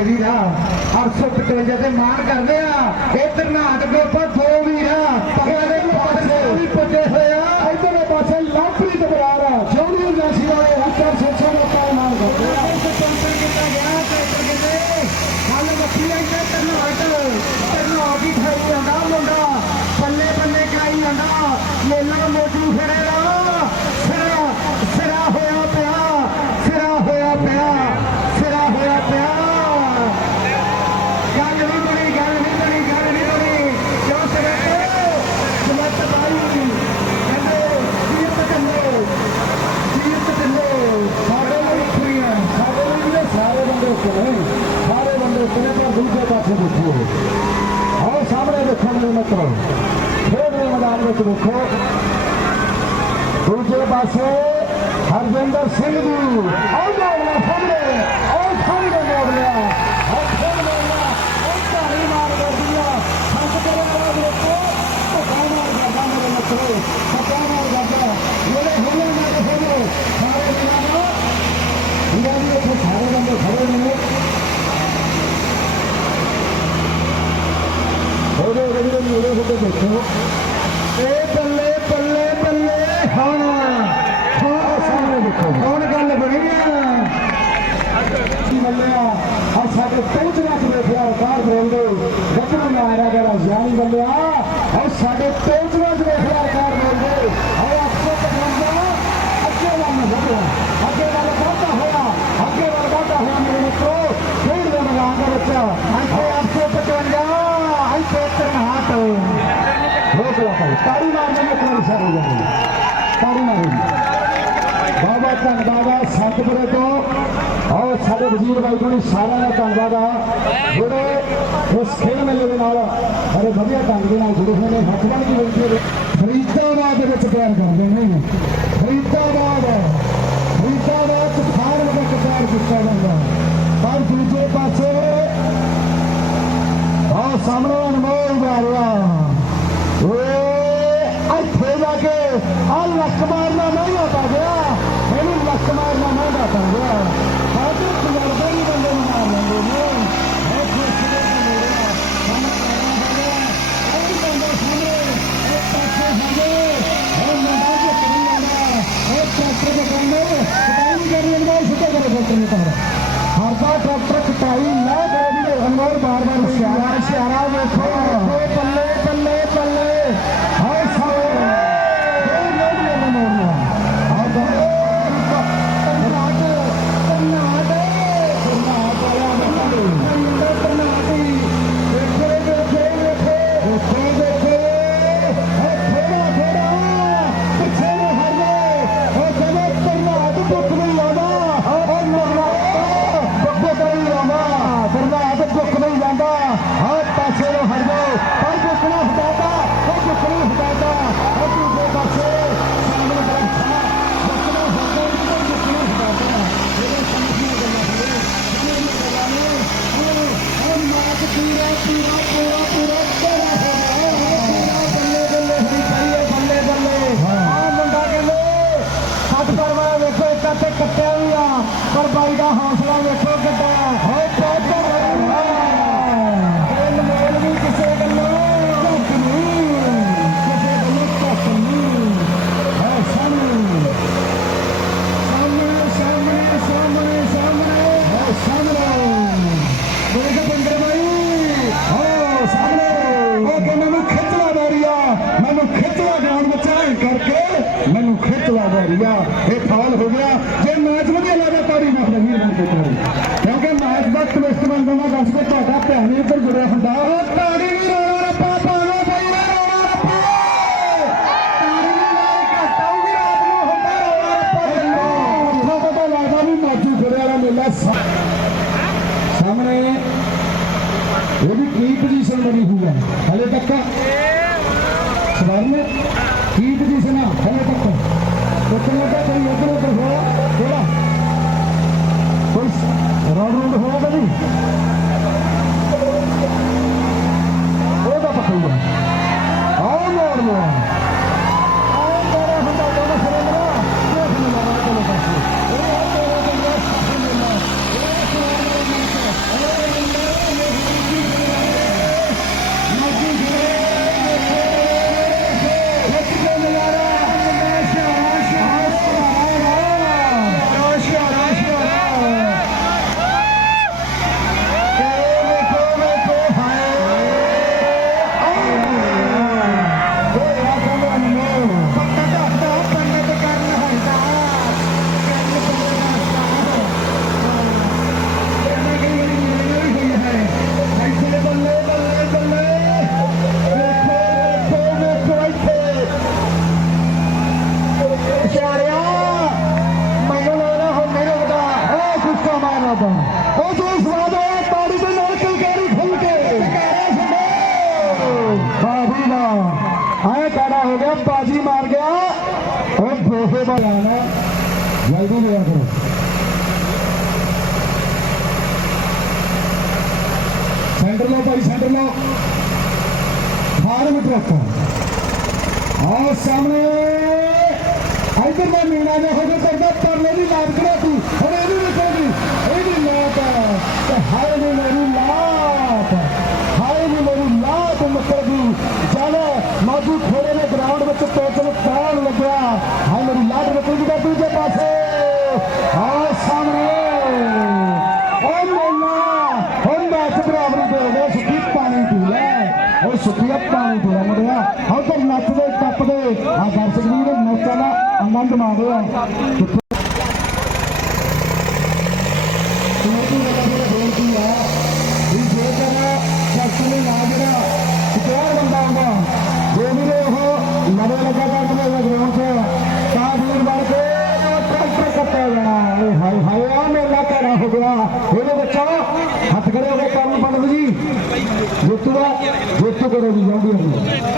ਸਾਡੇ ਵੀਰਾ 855 ਤੇ ਮਾਰ ਕਰਦੇ ਆ ਇਧਰ ਨਾਟ ਗਰੁੱਪ ਦੋ ਵੀਰਾ ਪਗਲੇ ਪਾਸੇ ਵੀ ਪੁੱਜੇ ਹੋਇਆ ਇਧਰਲੇ ਪਾਸੇ ਲਾਪਰੀ ਦਬਰਾਰ ਜੌੜੀ ਜਾਸੀ ਵਾਲੇ ਉੱਤਰ ਸੇਛਾ ਦਾ ਕਾਲ ਮਾਰ ਕਰਦੇ ਆ ਇਸ ਪੰਚਰ ਕੀਤਾ ਗਿਆ ਟਰੈਕਟਰ ਕਿਤੇ ਕੱਲ ਮੱਛੀ ਆਈ ਤੇ ਨਾਟ ਨਾਟ ਹੀ ਖਾਈ ਜਾਂਦਾ ਮੁੰਡਾ ਬੱਲੇ ਬੱਲੇ ਕਰਾਈ ਜਾਂਦਾ ਮੇਲਾ ਮੋਜੂ ਫੜੇਗਾ ਸਿਰਾ ਸਿਰਾ ਹੋਇਆ ਪਿਆ ਸਿਰਾ ਹੋਇਆ ਪਿਆ ਸਿਰਾ ਹੋਇਆ ਪਿਆ ਗੱਲ ਨਹੀਂ ਬਣੀ ਗੱਲ ਨਹੀਂ ਬਣੀ ਗੱਲ ਨਹੀਂ ਬਣੀ ਕਿਉਂ ਸਿਰੇ ਜਮਤ ਬਾਈ ਕਹਿੰਦੇ ਜੀਤ ਚੱਲੋ ਜੀਤ ਚੱਲੋ ਸਾਡੇ ਲਈ ਖਰੀਆਂ ਸਾਡੇ ਲਈ ਵੀ ਸਾਰੇ ਬੰਦੇ ਕੋਲੇ ਸਾਰੇ ਬੰਦੇ ਕੋਲੇ ਪਰ ਦੂਜੇ ਪਾਸੇ ਦੇਖੋ ਆਓ ਸਾਹਮਣੇ ਦੇਖਣ ਮੇਰੇ ਮਿੱਤਰੋ ਖੇਡ ਦੇ ਮੈਦਾਨ ਵਿੱਚ ਦੇਖੋ ਦੂਜੇ ਪਾਸੇ ਹਰਜਿੰਦਰ ਸਿੰਘ ਜੀ ਆਓ ਸਾਹਮਣੇ ਜੋੜਨਾ ਆਓ ਸਾਹਮਣੇ ਆਓ ਧਾਰੀ ਮਾਰ ਦਿੰਦੀਆਂ ਹੱਥ ਕਰੇ ਵਾਲਾ ਦੇਖੋ ਧੱਕਾ ਮਾਰ ਕਰਦਾ ਮੇਰੇ ਮਿੱਤਰੋ ਧੱਕਾ ਮਾਰ ਕਰਦਾ ਜਿਹੜੇ ਹੁਣੇ ਨਾ ਦੇਖੋ ਸਾਰੇ ਜਨਾਬ ਇਹਨਾਂ ਦੀ ਇੱਥੇ ਸਾਰੇ ਬੰਦੇ ਖੜੇ ਨੇ ਉਹਦੇ ਉਹਦੇ ਉਹਦੇ ਉਹਦੇ ਦੇਖੋ ਇਹ ਬੱਲੇ ਬੱਲੇ ਬੱਲੇ ਹੁਣ ਹਾਂ ਸਾਹਮਣੇ ਦੇਖੋ ਹੁਣ ਗੱਲ ਬਣੀ ਆ ਬੱਲਿਆ ਆ ਸਾਡੇ ਪਹੁੰਚਣਾ ਤੇ ਫਿਰ ਕਾਰ ਬੋਲਦੇ ਗੱਪੂ ਮਾਰਿਆ ਗਿਆ ਯਾਨੀ ਬੱਲਿਆ ਆ ਸਾਡੇ ਪਹੁੰਚਣਾ ਤੇ ਫਿਰ ਕਾਰ ਬੋਲਦੇ ਆ 855 ਅੱਗੇ ਵੱਲ ਵਧਿਆ। ਅੱਗੇ ਵੱਲ ਵਧਦਾ ਹੋਇਆ। ਅੱਗੇ ਵੱਲ ਵਧਦਾ ਹੋਇਆ ਮੇਰੇ ਮਿੱਤਰੋ। ਖੇਡ ਦੇ ਮੈਦਾਨ ਦੇ ਵਿੱਚ ਇੱਥੇ 855 ਇੱਥੇ ਤਰਨਾਟ ਰੋਕ ਲਾ ਭਾਈ, ਤਾੜੀ ਮਾਰਨੇ ਨੂੰ ਕੋਈ ਸਾਰੇ ਜਾਂਦੇ ਤਾੜੀ ਮਾਰੋ ਬਾਬਾ ਧੰਨਵਾਦ ਆ ਸੰਤਪੁਰੇ ਤੋਂ ਔਰ ਸਾਡੇ ਵਜ਼ੀਰ ਬਾਈ ਕੋਲ ਸਾਰਿਆਂ ਦਾ ਧੰਨਵਾਦ ਆ। ਜਿਹੜੇ ਇਸ ਖੇਡ ਮੇਲੇ ਦੇ ਨਾਲ ਬੜੇ ਵਧੀਆ ਢੰਗ ਦੇ ਨਾਲ ਜੁੜੇ ਹੋਏ ਨੇ, ਹੱਥ ਬਣ ਕੇ ਬੈਠੇ ਨੇ। ਫਰੀਦਾਬਾਦ ਦੇ ਵਿੱਚ ਪਿਆਰ ਕਰਦੇ ਨੇ। ਫਰੀਦਾਬਾਦ ਫਰੀਦਾਬਾਦ ਚ ਦਾ ਪਿਆਰ ਕੀਤਾ ਜਾਂਦਾ। ਪਰ ਦੂਜੇ ਪਾਸੇ ਆਹ ਸਾਹਮਣੇ ਅਨਮੋਲ ਬਾਰਿਆ ਓਏ ਇੱਥੇ ਜਾ ਕੇ ਆ ਲੱਕ ਮਾਰਨਾ ਮਹਿੰਗਾ ਪਾ ਗਿਆ ਇਹਨੂੰ ਲੱਕ ਮਾਰਨਾ ਮਹਿੰਗਾ ਪਾ ਗਿਆ ਹੌਸਲਾ ਵੇਖੋ ਕਿੱਡਾ ਹੋਏ ਪਹੁੰਚ ਇਹ ਮੋਲ ਵੀ ਕਿਸੇ ਗੱਲੋਂ ਝੁੱਕ ਨਹੀਂ ਕਿਸੇ ਗੱਲੋਂ ਝੁੱਕ ਨਹੀਂ ਹੈ ਸਾਹਮਣੇ ਸਾਹਮਣੇ ਸਾਹਮਣੇ ਸਾਹਮਣੇ ਸਾਹਮਣੇ ਹੈ ਸਾਹਮਣੇ ਮੇਰੇ ਕੋ ਬੰਦਰ ਬਾਈ ਹੋ ਸਾਹਮਣੇ ਉਹ ਕਿ ਮੈਨੂੰ ਖਿੱਚਲਾ ਮਾਰੀਆ ਮੈਨੂੰ ਖਿੱਚਲਾ ਗਰਾਊਂਡ ਵਿੱਚ ਐਂ ਕਰਕੇ ਮੈਨੂੰ ਖਿੱਚਲਾ ਮਾਰੀਆ ਇਹ ਫਾਲ ਹੋ ਗਿਆ ਜੇ ਮੈਚ ਵਧੀਆ ਲੱਗਦਾ ਤਾੜੀ ਮਾਰ ਲਈ ਇਹਨਾਂ ਦੇ ਤਾੜੀ ਕਿਉਂਕਿ ਮੈਚ ਦਾ ਟਵਿਸਟ ਬਣਦਾ ਨਾ ਦੱਸ ਕੇ ਤੁਹਾਡਾ ਧਿਆਨ ਇੱਧਰ ਜੁੜਿਆ ਹੁੰਦਾ ਉਹ ਤਾੜੀ ਵੀ ਰੋਣਾ ਰੱਪਾ ਪਾਣਾ ਬਾਈ ਨੇ ਰੋਣਾ ਰੱਪਾ ਤਾੜੀ ਵੀ ਨਾਲ ਘੱਟ ਆਊਗੀ ਰਾਤ ਨੂੰ ਹੁੰਦਾ ਰੋਣਾ ਰੱਪਾ ਉੱਥੋਂ ਪਤਾ ਲੱਗਦਾ ਵੀ ਮਾਜੂ ਫਿਰੇ ਵਾਲਾ ਮੇਲਾ ਸਾ- ਸਾਹਮਣੇ ਇਹਦੀ ਕੀ ਪੋਜੀਸ਼ਨ ਬਣੀ ਹੋਈ ਹੈ ਹਲੇ ਤੱਕ ਸਵਰਨ ਕੀ ਪੋਜੀਸ਼ਨ ਆ ਹਲੇ ਤੱਕ ਕਿੰਨੇ ਦਾ ਕੋਈ ਉਧਰ ਉਧਰ ਹੋ ਥੋੜਾ ਕੋਈ ਰੌਡ ਰੌਡ ਹੋਇਆ ਕਦੀ ਉਹਦਾ ਪਤਾ ਹੀ ਹੋ ਗਿਆ, ਬਾਜੀ ਮਾਰ ਗਿਆ। ਉਹ ਬੋਹੇ ਬਲਾਣਾ ਜਲਦੀ ਲਿਆ ਕਰੋ। ਸੈਂਟਰ ਲਓ ਭਾਈ, ਸੈਂਟਰ ਲਓ। ਫਾਰਮ ਰੱਖੋ ਆਹ ਸਾਹਮਣੇ, ਇਧਰ ਮੈਂ ਮੀਨਾ ਦੇ ਹੋ ਗਿਆ ਕਰਦਾ ਪਰਲੇ ਦੀ ਲਾਟ ਉਹ ਸੁੱਕੀਆ ਪਾਣੀ ਮੁੰਡਿਆ ਹਾਂ ਨੱਚਦੇ ਟੱਪਦੇ ਆ ਦਰਸ਼ਕ ਵੀ ਨੇ ਨੱਚਾਂ ਦਾ ਆਨੰਦ ਮਾਣਦੇ ਆ ਕਿੱਥੇ ਬੇਨਤੀ ਹੈ ਵੀ ਜੇਕਰ ਸ਼ਖਸ ਬੰਦਾ ਆਉਂਦਾ ਜੇ ਵੀ ਉਹ ਨਵੇਂ ਲੱਗਾ ਕਰਦੇ ਨੇ ਗਰਾਊਂਡ 'ਚ ਤਾਂ ਵੀਰ ਬਣ ਕੇ ਉਹ ਟਰੈਕਟਰ ਕੱਟਿਆ ਜਾਣਾ ਓਏ ਹਾਏ ਹਾਏ ਹੋ ਗਿਆ। ਉਹਦੇ ਵਿੱਚ ਹੱਥ ਖੜੇ ਹੋ ਕੇ ਪੰਡਤ ਜੀ। ਜੇਤੂ ਦਾ ਜੇਤੂ ਕਰੋ ਜੀ ਜਾਂਦੀ ਹੈ